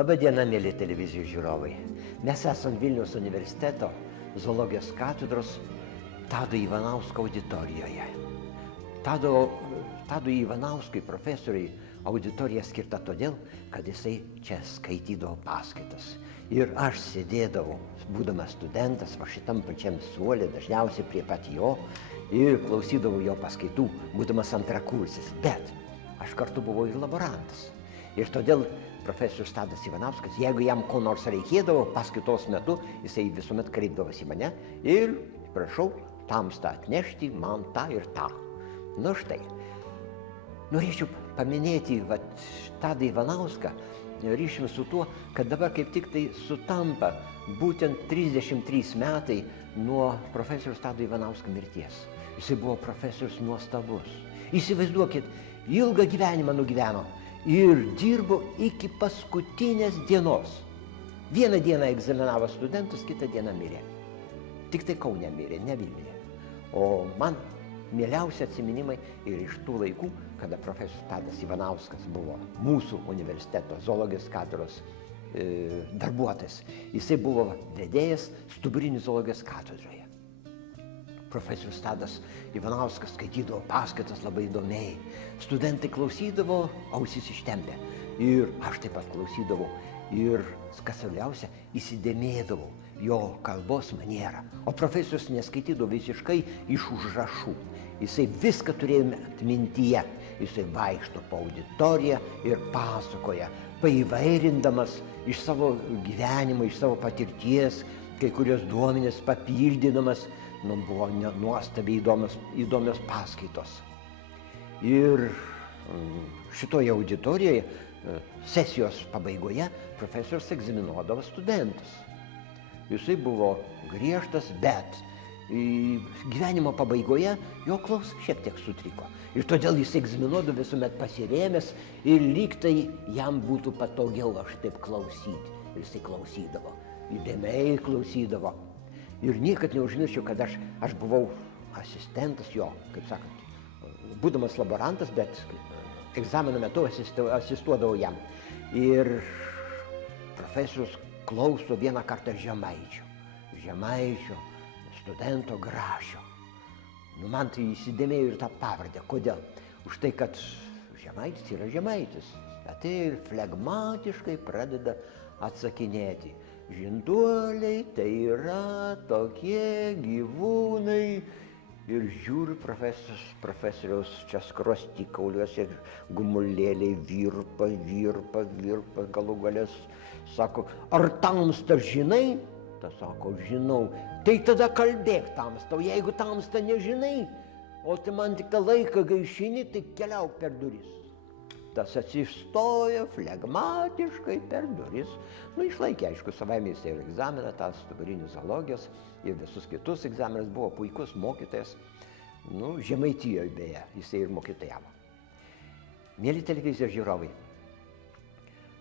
Labą dieną, mėly televizijos žiūrovai. Mes esame Vilniaus universiteto zoologijos katedros Tado Ivanausko auditorijoje. Tadui Ivanauskui, profesoriui, auditorija skirta todėl, kad jisai čia skaitydavo paskaitas. Ir aš sėdėdavau, būdamas studentas, va šitam pačiam suole, dažniausiai prie pat jo, ir klausydavau jo paskaitų, būdamas antrakursis. Bet aš kartu buvau ir laborantas. Ir todėl profesorius Tadas Ivanauskas, jeigu jam ko nors reikėdavo paskaitos metu, jisai visuomet kreipdavosi į mane ir prašau tamstą atnešti man tą ir tą. Nu štai, norėčiau paminėti Tadą Ivanauską ryšim su tuo, kad dabar kaip tik tai sutampa būtent 33 metai nuo profesorius Tado Ivanausko mirties. Jisai buvo profesorius nuostabus. Įsivaizduokit, ilgą gyvenimą nugyveno ir dirbo iki paskutinės dienos. Vieną dieną egzaminavo studentus, kitą dieną mirė. Tik tai Kaune mirė, ne Vilniuje. O man mieliausi atsiminimai ir iš tų laikų, kada profesorius Tadas Ivanauskas buvo mūsų universiteto zoologijos katedros darbuotojas. Jisai buvo vedėjas stuburinių zoologijos katedroje. Profesorius Tadas Ivanauskas skaitydavo paskaitas labai įdomiai. Studentai klausydavo, ausis ištempę. Ir aš taip pat klausydavau. Ir, kas svarbiausia, įsidėmėdavau jo kalbos manierą. O profesorius neskaitydavo visiškai iš užrašų. Jisai viską turėjo atmintyje. Jisai vaikšto po auditoriją ir pasakoja, paįvairindamas iš savo gyvenimo, iš savo patirties, kai kurios duomenys papildydamas. Buvo nuostabiai įdomios paskaitos. Ir šitoje auditorijoje sesijos pabaigoje profesorius egzaminuodavo studentus. Jisai buvo griežtas, bet gyvenimo pabaigoje jo klausa šiek tiek sutriko. Ir todėl jis egzaminuodavo visuomet pasirėmęs ir lyg tai jam būtų patogiau aš taip klausyti. Ir jisai klausydavo, įdėmiai klausydavo. Ir niekad neužmirščiau, kad aš buvau asistentas jo, kaip sakant, būdamas laborantas, bet egzamino metu asistuodavau jam. Ir profesorius klauso vieną kartą Žemaičio, studento Grašio. Man tai įsidėmėjo ir tą pavardę. Kodėl? Už tai, kad Žemaitis yra Žemaitis. Bet tai ir flegmatiškai pradeda atsakinėti. Žinduoliai tai yra tokie gyvūnai. Ir žiūri profesoriaus čia skruostikauliuose gumulėliai virpa, galų galės sako, ar tamsta žinai? Ta sako, žinau. Tai tada kalbėk tamsta, o jeigu tamsta nežinai, o tai man tik tą laiką gaišini, tai keliauk per duris. Tas atsistojo flegmatiškai per duris. Išlaikė, aišku, savaime jisai ir egzaminą, tą stuburinių zoologijos ir visus kitus egzaminus, buvo puikus mokytojas. Žemaitijoje beje, jisai ir mokytojavo. Mėly televizijos žiūrovai,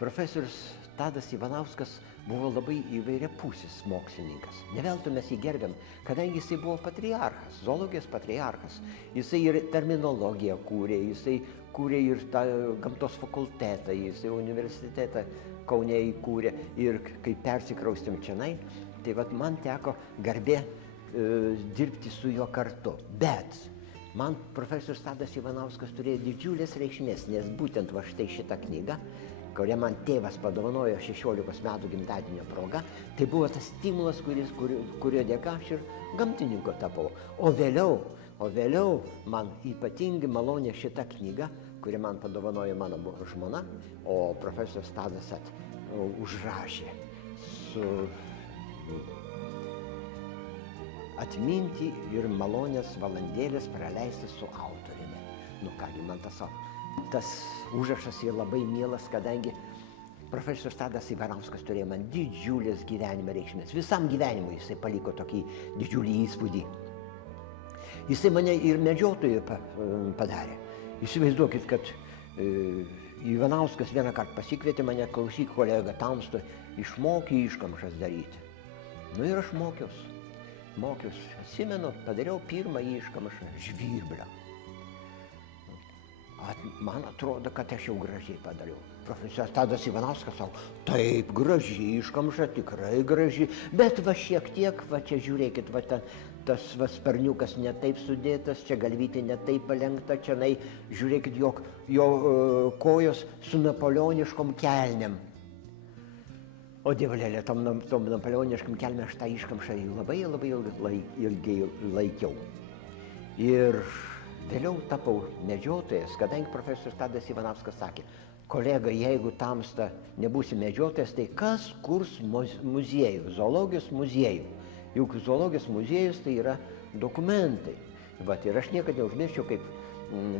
profesorius Tadas Ivanauskas buvo labai įvairiapusis mokslininkas. Ne veltui mes jį gerbėm, kadangi jisai buvo patriarchas, zoologijos patriarchas. Jisai ir terminologiją kūrė, jisai kūrė ir tą gamtos fakultetą, jisai universitetą Kaune įkūrė. Ir kai persikraustėm čionai, tai man teko garbė dirbti su juo kartu. Bet man profesorius Tadas Ivanauskas turėjo didžiulės reikšmės, nes būtent štai šitą knygą, kurią man tėvas padovanojo 16 metų gimtadienio proga, tai buvo tas stimulas, kurio dėka aš ir gamtininku tapau. O vėliau man ypatingai malonė šita knyga, kurią man padovanojo mano žmona, o profesorius Tadas užrašė su atminti ir malonės valandėlės praleistas su autoriumi. Kągi, man tas užrašas yra labai mielas, kadangi profesorius Tadas Ivanauskas turėjo man didžiulės gyvenime reikšmės. Visam gyvenimui jisai paliko tokį didžiulį įspūdį. Jisai mane ir medžiotojų padarė. Įsivaizduokit, kad Ivanauskas vieną kartą pasikvietė mane, klausyk, kolega Tamsto, išmokė iškamšas daryti. Ir aš mokiausi. Atsimenu, padariau pirmąjį iškamšą žvirblio. Man atrodo, kad aš jau gražiai padariau. Profesorius Tadas Ivanauskas sako, taip, graži iškamša, tikrai graži, bet va šiek tiek, va čia žiūrėkit, va tas va sparniukas ne taip sudėtas, čia galvytė ne taip palenkta, čia žiūrėkit, jo kojos su napoleoniškom kelnėm. O dievulėlė, tom napoleoniškom kelnėm aš tą iškamšą labai ilgai laikiau. Ir vėliau tapau medžiotojas, kadangi profesorius Tadas Ivanauskas sakė, kolega, jeigu tamsta nebūsi medžiotojas, tai kas kurs muziejų, zoologijos muziejų. Juk zoologijos muziejus tai yra dokumentai. Vat, ir aš niekada neužmirščiau, kaip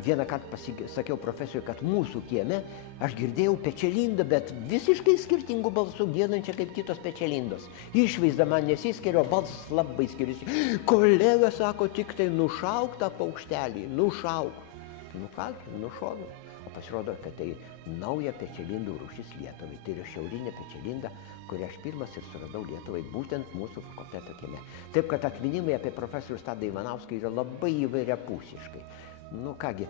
vieną kartą sakiau profesoriui, kad mūsų kieme aš girdėjau pečialindą, bet visiškai skirtingų balsų, giedančią kaip kitos pečialindos. Išvaizda man nesiskiria, o balsas labai skiriasi. Kolega sako, tik tai nušauk tą paukštelį, nušauk. Nu ką, nušoviau. O pasirodo, kad tai nauja pečialindų rūšis Lietuvai. Tai yra šiaurinė pečialinda, kurią aš pirmas ir suradau Lietuvai, būtent mūsų fakulteto kieme. Taip, kad atminimai apie profesorius Tadą Ivanauską yra labai įvairiapusiškai. Nu kągi,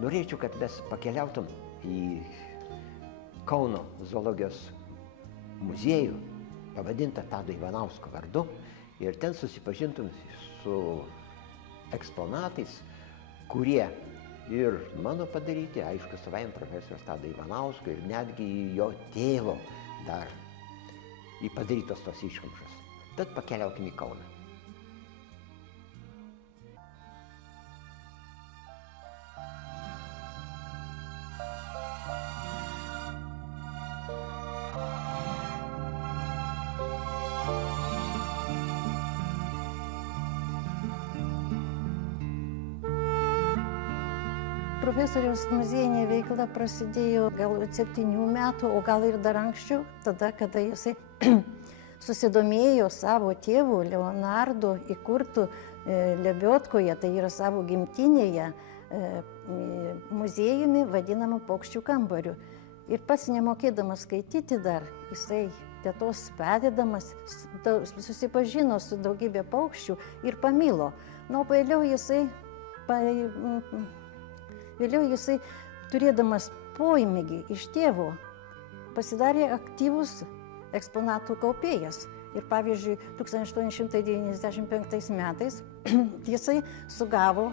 norėčiau, kad mes pakeliautum į Kauno zoologijos muziejų, pavadintą Tado Ivanausko vardu, ir ten susipažintum su eksponatais, kurie ir mano padaryti, aišku, savaime profesorius Tado Ivanausko ir netgi jo tėvo dar padarytos tos iškamšos. Tad pakeliaukim į Kauną. Profesoriaus muziejinė veikla prasidėjo gal 7 metų, o gal ir dar anksčiau, tada, kada jisai susidomėjo savo tėvų Leonardo įkurtų Lebiotkoje, tai yra savo gimtinėje, muziejumi vadinamu Paukščių kambariu. Ir pats nemokėdamas skaityti dar, jisai tetos padėdamas susipažino su daugybė paukščių ir pamilo. Na, o vėliau jisai, turėdamas poimėgį iš tėvo, pasidarė aktyvus eksponatų kaupėjas. Ir pavyzdžiui, 1895 metais jisai sugavo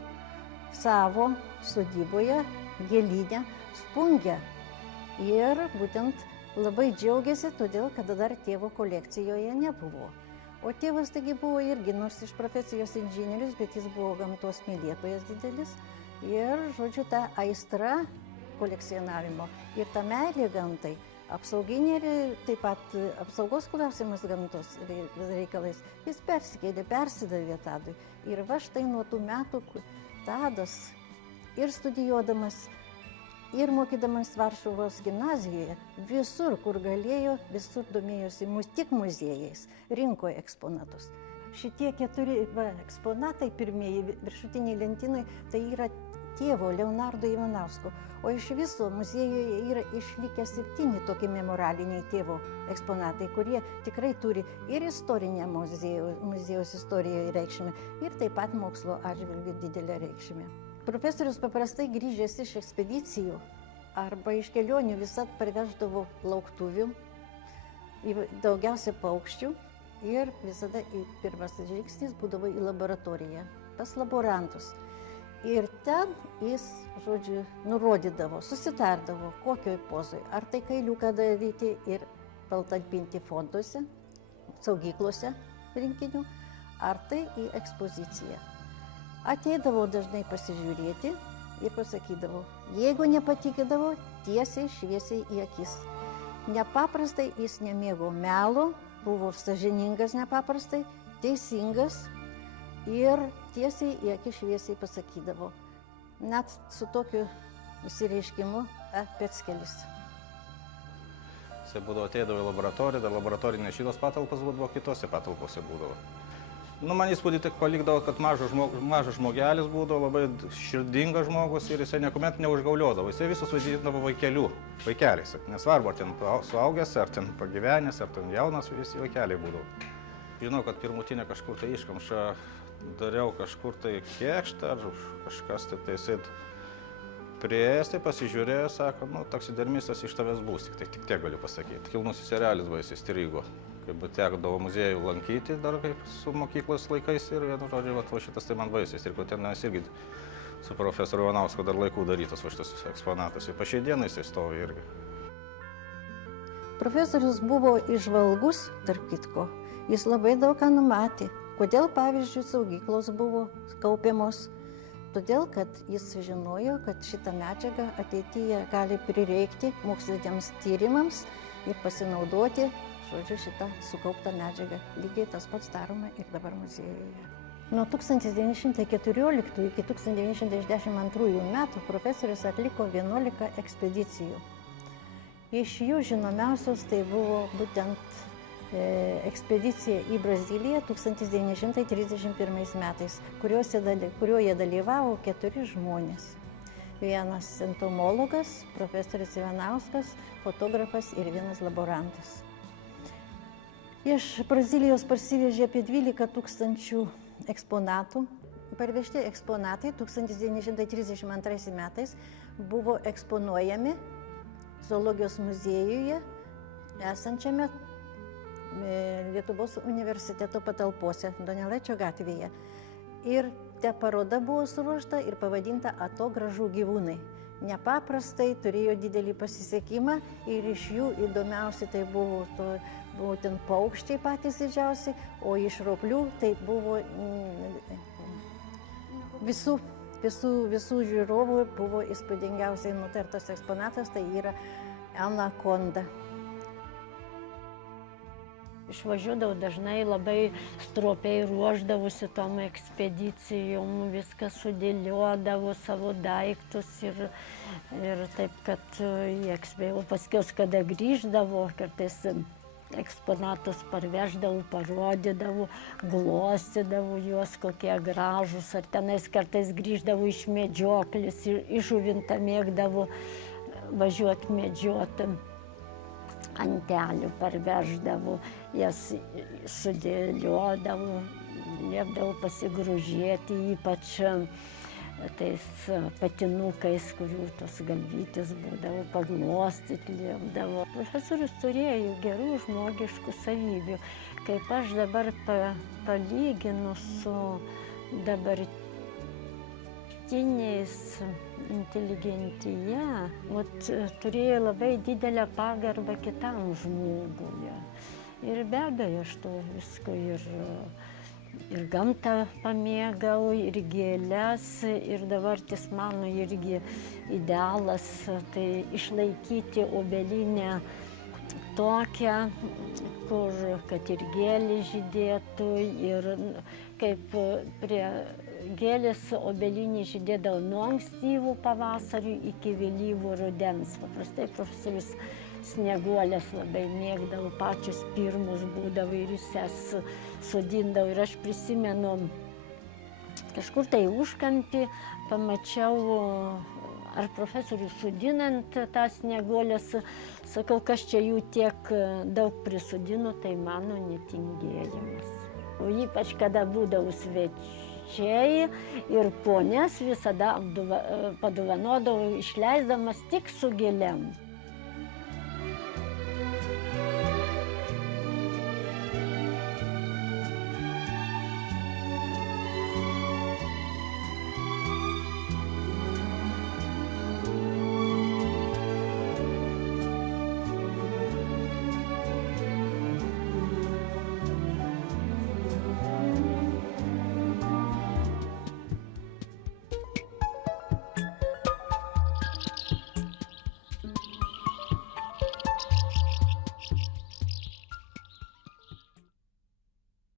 savo sodyboje gėlynę Spungę. Ir būtent labai džiaugiasi, todėl, kad dar tėvo kolekcijoje nebuvo. O tėvas taigi buvo irgi, nors iš profesijos inžinierius, bet jis buvo gamtos mylėtojas didelis. Ir, žodžiu, ta aistra kolekcionavimo ir ta meilė gamtai, apsauginė ir taip pat apsaugos klausimas gamtos reikalais, jis persidavė Tadui. Ir va štai nuo tų metų Tadas ir studijuodamas, ir mokydamas Varšuvos gimnazijoje, visur, kur galėjo, visur domėjosi tik muziejais, rinko eksponatus. Šitie 4 eksponatai pirmieji viršutiniai lentynai, tai yra tėvo Leonardo Ivanausko. O iš viso muziejuje yra išlikę 7 tokie memorialiniai tėvo eksponatai, kurie tikrai turi ir istorinę muziejaus istorijoje reikšmę, ir taip pat mokslo atžvilgiu didelę reikšmę. Profesorius paprastai grįžęs iš ekspedicijų arba iš kelionių visad parveždavo lauktuvių, daugiausia paukščių. Ir visada pirmas žingsnis būdavo į laboratoriją, pas laborantus. Ir ten jis, žodžiu, nurodydavo, susitardavo, kokioj pozoj, ar tai kailiuką daryti ir patalpinti fonduose, saugyklose rinkinių, ar tai į ekspoziciją. Ateidavo dažnai pasižiūrėti ir pasakydavo, jeigu nepatikėdavo, tiesiai šviesiai į akis. Nepaprastai jis nemėgo melo, buvo sąžiningas nepaprastai, teisingas ir tiesiai į akis šviesiai pasakydavo. Net su tokiu įsireiškimu Peckelis. Jisai būdavo ateidavo į laboratoriją, dar laboratorinės šitos patalpos būdavo, kitose patalpose būdavo. Man įspūdį tik palikdavo, kad mažas žmogelis būdavo, labai širdingas žmogus ir jisai niekuomet neužgauliodavo. Jisai visus vadindavo vaikeliais. Nesvarbu, ar ten suaugęs, ar ten pagyvenęs, ar ten jaunas, visi vaikeliai būdavo. Žinau, kad pirmutinę kažkur tai iškamšą dariau kažkur tai Kėkštą ar kažkas, tai jisai Prieėjęs, tai pasižiūrėjo, sako, nu, taksidermistas iš tavęs bus, tik tiek galiu pasakyti. Kilnusis erelis baisiai įstrigo. Kaip tekdavo muziejų lankyti dar kaip su mokyklos laikais ir vienu žodžiu, va šitas tai man baisiai įstrigo. Ten mes irgi su profesoriu Ivanausku dar laikų darytas va šitas eksponatas. Ir pašiai dienai jisai stovi irgi. Profesorius buvo įžvalgus, tarp kitko. Jis labai daug ką numatė. Kodėl, pavyzdžiui, saugyklos buvo kaupiamos? Todėl, kad jis žinojo, kad šitą medžiagą ateityje gali prireikti moksliniams tyrimams ir pasinaudoti, žodžiu, šitą sukauptą medžiagą. Lygiai tas pats daroma ir dabar muziejuje. Nuo 1914 iki 1992 metų profesorius atliko 11 ekspedicijų. Iš jų žinomiausios tai buvo būtent ekspedicija į Braziliją 1931 metais, kurioje dalyvavo 4 žmonės. Vienas entomologas, profesorius Ivanauskas, fotografas ir vienas laborantas. Iš Brazilijos parsivežė apie 12 000 eksponatų. Parvežti eksponatai 1932 metais buvo eksponuojami Zoologijos muziejuje esančiame Lietuvos universiteto patalpose Donelaičio gatvėje. Ir ta paroda buvo suruošta ir pavadinta Atogrąžų gyvūnai. Nepaprastai turėjo didelį pasisekimą ir iš jų įdomiausi tai buvo būtent paukščiai patys didžiausi, o iš roplių tai buvo visų žiūrovų buvo įspūdingiausiai nutartas eksponatas, tai yra anakonda. Išvažiuodavau dažnai, labai stropiai ruošdavusi tom ekspedicijom, viską sudėliodavau savo daiktus ir taip, kad paskiau, kada grįždavo, kartais eksponatus parveždavau, parodydavau, glostydavau juos, kokie gražūs, ar tenais kartais grįždavau iš medžioklės, į Žuvintą mėgdavau važiuoti medžioti. Antelių parveždavau, jas sudėliodavau, liepdavau pasigrožėti, ypač tais patinukais, kurių tos galvytės būdavo, paglostyti liepdavo. Profesorius turėjo gerų žmogiškų savybių. Kaip aš dabar palyginu su inteligentija, turėjo labai didelę pagarbą kitam žmogui. Ir be abejo, aš to visko ir gamtą pamėgau, ir gėles, ir dabartis mano irgi idealas, tai išlaikyti obelinę tokią, kur kad ir gėlės žydėtų, ir kaip prie gėlės obelinė žydėdavo nuo ankstyvų pavasarių iki vėlyvų rudens. Paprastai profesorius snieguolės labai mėgdavo, pačios pirmos būdavo ir jis jas sodindavo. Ir aš prisimenu, kažkur tai užkampį pamačiau, ar profesorius sodinant tą snieguolės, sakau, kas čia jų tiek daug prisodino, tai mano netingėjimas. O ypač, kada būdavo svečiai ir ponias visada padovanodavau, išleisdamas tik su gėlėm.